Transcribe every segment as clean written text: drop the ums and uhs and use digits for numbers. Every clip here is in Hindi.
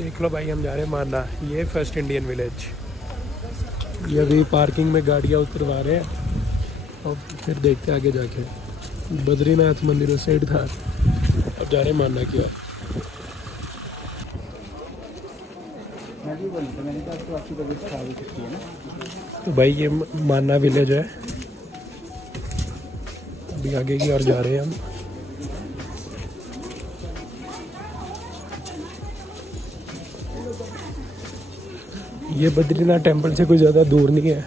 देख लो भाई, हम जा रहे हैं माना, ये फर्स्ट इंडियन विलेज। ये अभी पार्किंग में गाड़ियाँ उतरवा रहे हैं और फिर देखते आगे जाके। बद्रीनाथ मंदिर उस साइड था, अब जा रहे हैं माना की ओर। तो भाई ये माना विलेज है, अभी आगे की ओर जा रहे हैं हम। ये बद्रीनाथ टेम्पल से कोई ज़्यादा दूर नहीं है,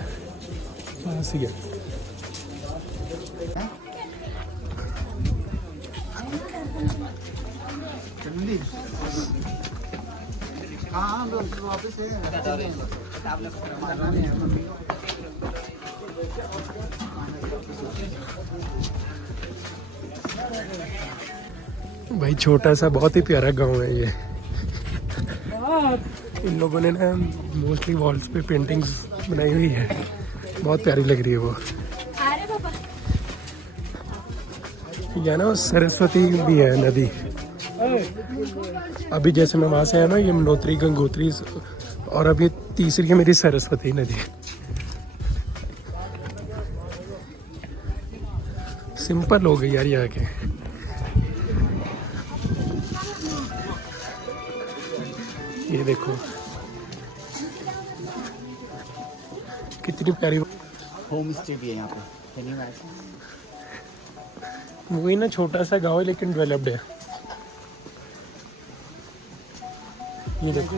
पास ही है। भाई छोटा सा बहुत ही प्यारा गांव है ये। इन लोगों ने ना मोस्टली वॉल्स पे पेंटिंग्स बनाई हुई है, बहुत प्यारी लग रही है वो। या ना सरस्वती भी है नदी। अभी जैसे मैं वहाँ से आया ना, ये यमुनोत्री, गंगोत्री, और अभी तीसरी है मेरी सरस्वती नदी। सिंपल हो गई यार यहाँ के। ये देखो कितनी प्यारी होम स्टे भी है यहाँ पे। वही ना, छोटा सा गांव है लेकिन डेवलप्ड है। ये देखो,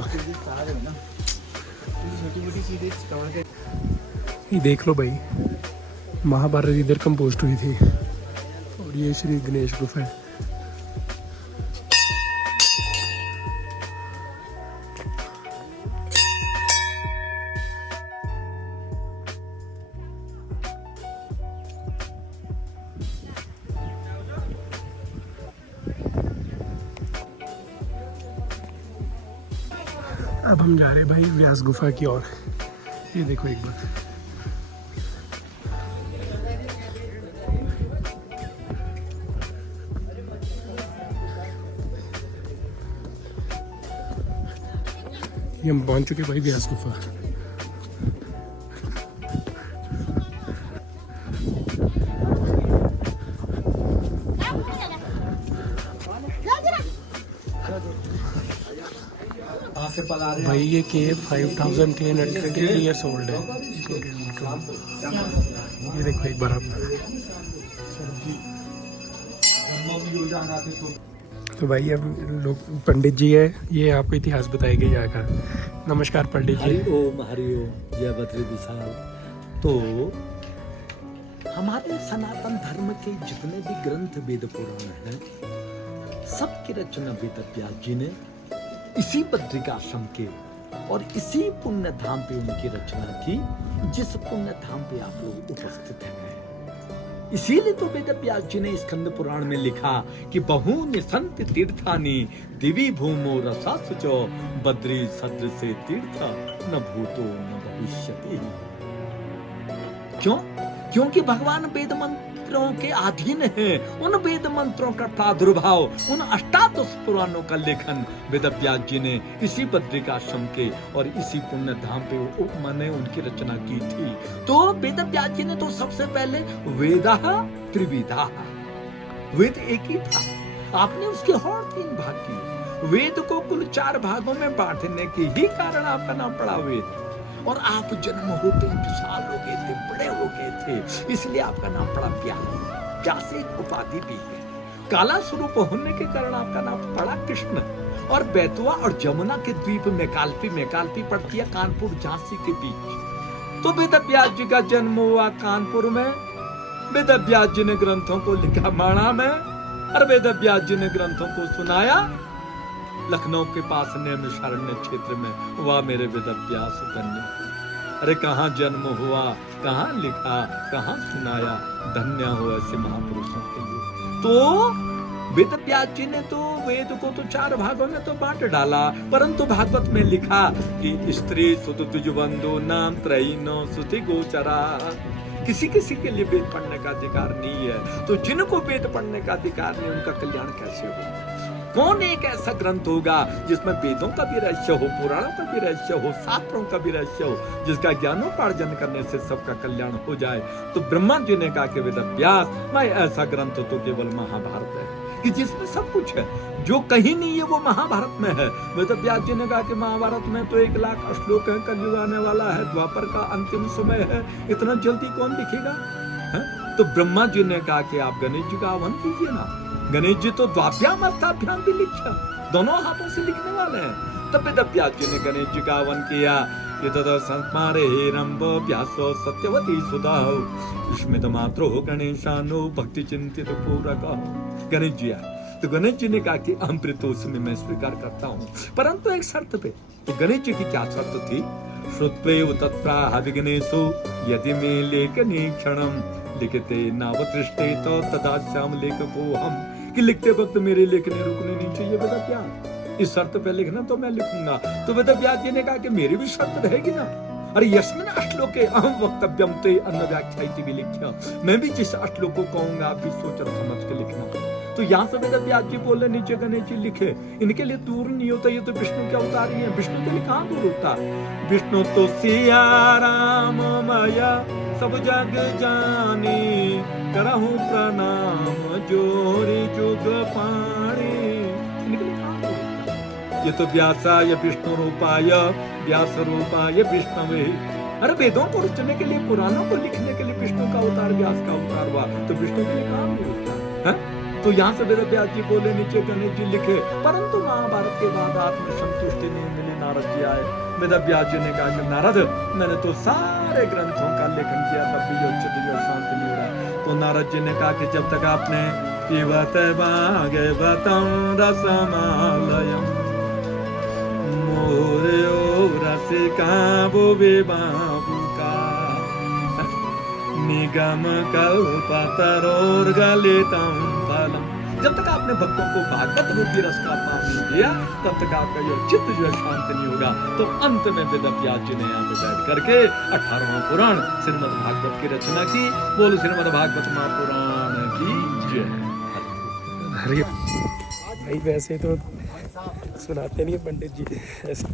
ये देख लो भाई, महाभारत इधर कंपोस्ट हुई थी। और ये श्री गणेश गुफा है। अब हम जा रहे हैं भाई व्यास गुफा की ओर। ये देखो एक बार, ये हम पहुंच चुके भाई व्यास गुफा। भाई ये केव 5323 ईयर्स ओल्ड है। ये देखो एक बार आप। तो भाई अब लोग, पंडित जी है, ये आपको इतिहास बताएंगे यहाँ का। नमस्कार पंडित जी। हरि ओम, जय बद्री विशाल। तो हमारे सनातन धर्म के जितने भी ग्रंथ वेद पुराण हैं, सबकी रचना वेद व्यास जी ने इसी बद्रिकाश्रम के और इसी पुण्य धाम पे उनकी रचना की, जिस पुण्य धाम पे आप लोग उपस्थित हैं। इसीलिए तो वेद व्यास जी ने स्कंद पुराण में लिखा कि बहूनि सन्ति तीर्थानि दिवि भूमो रसासुचो बद्री सदृशे तीर्थ न भूतो न भविष्यति। क्यों? क्योंकि भगवान वेद मंत्रों के अधीन है। उन वेद मंत्रों का प्रादुर्भाव, उन अष्टादश पुराणों का लेखन वेद व्यास जी ने इसी बद्रिकाश्रम के और इसी पुण्य धाम पे मैंने उनकी रचना की थी। तो वेद व्यास जी ने तो सबसे पहले वेदः त्रिविधः, वेद एक ही था, आपने उसके और 3 भाग किए। वेद को कुल 4 भागों में बांटने के ही कारण आपका नाम पड़ा वेद। और आप जन्म होते विशाल हो गए थे, बड़े हो गए थे, इसलिए आपका नाम पड़ा व्यास। व्यास एक उपाधि भी है। काला स्वरूप होने के कारण आपका नाम पड़ा कृष्ण। और बैतवा और जमुना के द्वीप में कालपी पड़ती है कानपुर झांसी के बीच। तो वेद व्यास जी का जन्म हुआ कानपुर में। वेद व्यास जी ने ग्रंथों को लिखा माणा में, और वेद व्यास जी ने ग्रंथों को सुनाया लखनऊ के पास नैमिषारण्य क्षेत्र में। वाह मेरे वेद व्यास धन्य। अरे कहाँ जन्म हुआ, कहाँ लिखा, कहाँ सुनाया, धन्य हो ऐसे महापुरुषों के लिए। तो वेद व्यास जी ने तो वेद को तो 4 भागों में तो बांट डाला, परंतु भागवत में लिखा कि स्त्री सुत तुजबंधु नाम त्रयीनो सुति गोचरा। किसी किसी के लिए वेद पढ़ने का अधिकार नहीं है, तो जिनको वेद पढ़ने का अधिकार नहीं, उनका कल्याण कैसे हो? कौन एक ऐसा ग्रंथ होगा जिसमें वेदों का भी रहस्य हो, पुराणों का भी रहस्य हो, शास्त्रों का भी रहस्य हो, जिसका ज्ञानोपार्जन करने से सबका कल्याण हो जाए? तो ब्रह्मा जी ने कहा कि वेदव्यास, मैं ऐसा ग्रंथ तो केवल महाभारत है कि जिसमें सब कुछ है, जो कहीं नहीं है वो महाभारत में है। वेदव्यास जी ने कहा कि महाभारत में तो 1,00,000 श्लोक है, कलयुग आने वाला है, द्वापर का अंतिम समय है, इतना जल्दी कौन लिखेगा? तो ब्रह्मा जी ने कहा कि आप गणेश जी का आह्वान कीजिए ना। गणेश जी तो द्वाभ्याम अर्थाभ्याम भी लिखा, दोनों हाथों से लिखने वाले हैं। तब वेदव्यास जी ने गणेश जी का आह्वान किया कि तथा संस्मारे रंभ व्यासो सत्यवती सुधा स्मित मात्रो गणेशानो भक्ति चिंतित पूरक। गणेश जी आए तो गणेश जी ने कहा कि अमृतोष में मैं स्वीकार करता हूँ, परंतु एक शर्त पे। तो गणेश जी की क्या शर्त थी? श्रुत्वेव तत्प्राह विघ्नेषु यदि मे लेखनी क्षणम लिखते नावतृष्टे तो तदा श्याम लेखको हम, कि लिखते वक्त मेरे लेखने रुकने नहीं चाहिए। वेदव्यास, इस शर्त पे लिखना तो मैं लिखूंगा। तो वेदव्यास जी ने कहा कि मेरी भी शर्त रहेगी ना। अरे यस्मिन अश्लोके अहम वक्तव्यम ते अन्य व्याख्याति भी लिखा, मैं भी जिस अश्लोक को कहूंगा आप भी सोच समझ के लिखना। तो यहाँ से वेदव्यास जी बोले नीचे गणेश जी लिखे, इनके लिए दूर नहीं होता, ये तो विष्णु के अवतार ही है, विष्णु के लिए कहाँ दूर होता? विष्णु तो सिया राम माया सब जग जाने, करहु प्रणाम जोरी जुग पाणी, इनके लिए कहाँ दूर होता? ये तो व्यासाय विष्णु रूपाय व्यास रूपाय विष्णवे। अरे वेदों को रचने के लिए, पुराणों को लिखने के लिए विष्णु का अवतार, व्यास का अवतार हुआ, तो विष्णु के लिए कहाँ दूर होता है? तो यहाँ से वेदव्यास जी बोले नीचे गणेश जी लिखे, परंतु महाभारत के बाद आत्म संतुष्टि नहीं मिली। नारद जी आए, वेदव्यास जी ने कहा कि नारद, मैंने तो सारे ग्रंथों का लेखन किया, तब भी चित्त जो शांत नहीं हो रहा। तो नारद जी ने कहा कि जब तक आपने पिबत भागवतं रसमालयम् मोरयो रसिका भुवि बाबुका निगम कल्पतरोर्गलितं फलम, जब तक आपने भक्तों को भागवत रूपी रस का पान नहीं दिया, तब तक आपका ये चित्त जो है शांत नहीं होगा। तो अंत में वेदव्यास जी ने यहाँ पे बैठ करके 18वां पुराण श्रीमद् भागवत की रचना की। बोलो श्रीमद् भागवत महापुराण की जय। अरे भाई वैसे तो सुनाते नहीं है पंडित जी, ऐसे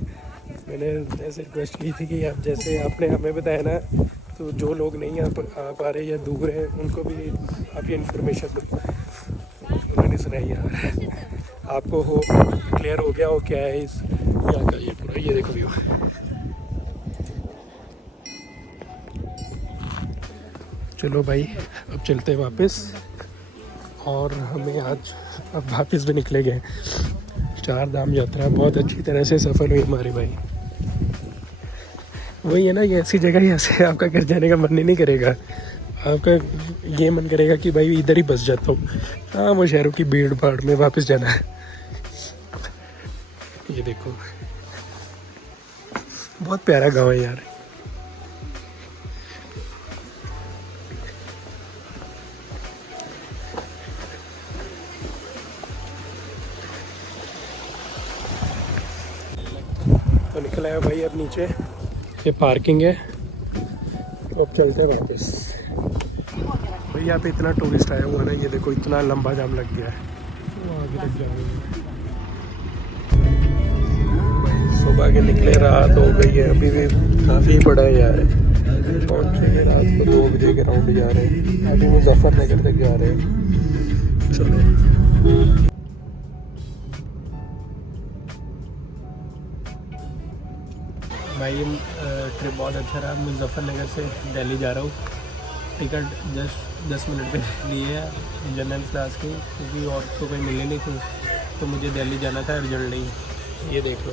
मैंने ऐसे रिक्वेस्ट की थी कि आप जैसे आपने हमें बताया ना, तो जो लोग नहीं आ पा रहे या दूर हैं उनको भी आप ये इन्फॉर्मेशन उन्होंने सुनाई यार। आपको हो क्लियर हो गया हो क्या है इस यहाँ का ये पूरा, ये देखो व्यू। चलो भाई अब चलते हैं वापस, और हमें आज अब वापस भी निकले गए। 4 धाम यात्रा बहुत अच्छी तरह से सफल हुई हमारी भाई। वही है ना, ये ऐसी जगह यहाँ से आपका घर जाने का मन ही नहीं करेगा, आपका ये मन करेगा कि भाई इधर ही बस जाता हूँ। हाँ, वो शहरों की भीड़ भाड़ में वापस जाना है। ये देखो बहुत प्यारा गांव है यार। तो निकला है भाई अब नीचे, ये पार्किंग है, तो अब चलते हैं वापस। भाई यहाँ पे इतना टूरिस्ट आया हुआ ना, ये देखो इतना लंबा जाम लग गया है, वो आगे तक जाएंगे। सुबह के निकले, रात हो गई है, अभी भी काफ़ी बड़ा है यार। पहुँचेंगे रात को 2 बजे के राउंड जा रहे हैं, अभी मुजफ्फरनगर तक जा रहे हैं। चलो भाई ये ट्रिप बहुत अच्छा रहा। मुजफ्फरनगर से दिल्ली जा रहा हूँ, टिकट जस्ट 10 मिनट के लिए है जनरल क्लास की, क्योंकि और तो कोई मिले नहीं थी, तो मुझे दिल्ली जाना था अर्जेंटली। ये देख लो,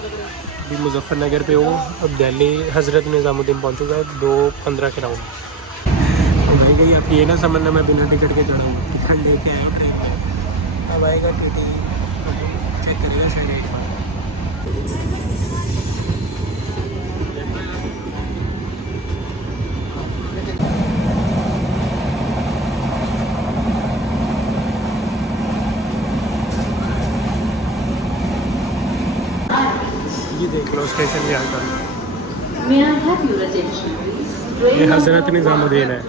अभी मुजफ्फरनगर पे हूँ, अब दिल्ली हज़रत निज़ामुद्दीन पहुँचूँगा 2:15 के राउंड। तो भाई गई आप ये ना समझना मैं बिना टिकट के चढ़ा हूँ, टिकट लेके आया हूँ ट्रेन में। अब आएगा टी चेक करेगा शायद एक बार। ये देख लो स्टेशन यहाँ का, ये हज़रत निज़ामुद्दीन है।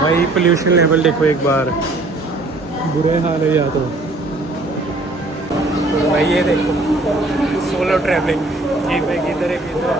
भाई पोल्यूशन लेवल देखो एक बार, बुरे हाल है या तो भाई ये देखो सोलो ट्रैवलिंग, एक बैग इधर एक इधर।